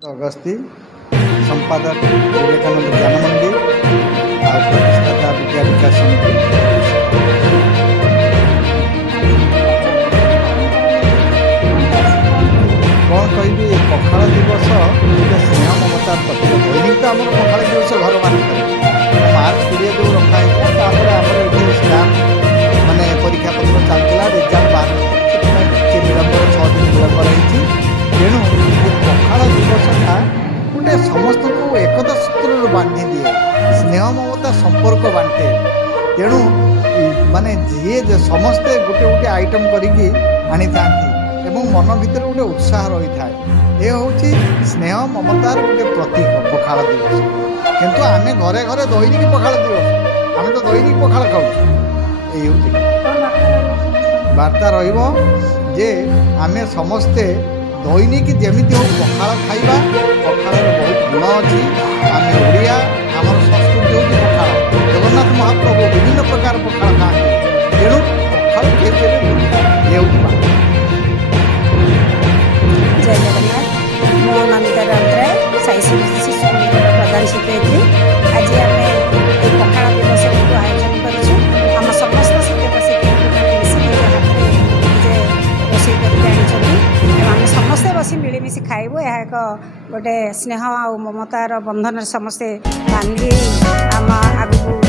अगस्ती संपादक विवेकानंद ज्ञान मंदिर और प्रतिष्ठाता विद्या विकास समिति। कौन कहि पखाड़ दिवस गोटे स्नेह ममतार प्रतीक। दैनिक तो आम पखाड़ दिवस घर मानक मार्च 20 जो रखाई आम ये स्टाफ मैंने परीक्षा पत्र चलता रिजल्ट बाहर विलंब 6 दिन विलंब रही। तेणु पखाड़ दिवसटा गोटे समस्त को एकता सूत्र बांधि दिए, स्नेह ममता संपर्क बांटे। तेणु माने जी समस्ते गोटे गोटे आइटम करी आनी था मन भीतर गोटे उत्साह रही था। ये हूँ स्नेह ममतार गोटे प्रतीक पखाड़ दिवस। किंतु आमे घरे घरे दैनिक पखाड़ दिवस, आम तो दैनिक पखाड़ खाऊ। ये वार्ता रे आमे समस्ते दैनिक जमी हो पखाड़ खाइबा। पखाड़ बहुत गुण अच्छी। आम ओडिया आम संस्कृति हूँ पखाड़। जगन्नाथ महाप्रभु विभिन्न प्रकार पखाड़ खाते। तेणु पखाड़ खेल ये जय जगन्नाथ। मो नमिता राउतराय साई शिशु प्रधान शिक्षयित्री। आज आम पखाड़ दिवस आयोजन करूँ। आम समस्त शिक्षक शिक्षक रोषे कर समस्ते बस मिलमिशि खाइबू। यह एक गोटे स्नेह और ममतार बंधन समस्ते बांधि आम आगू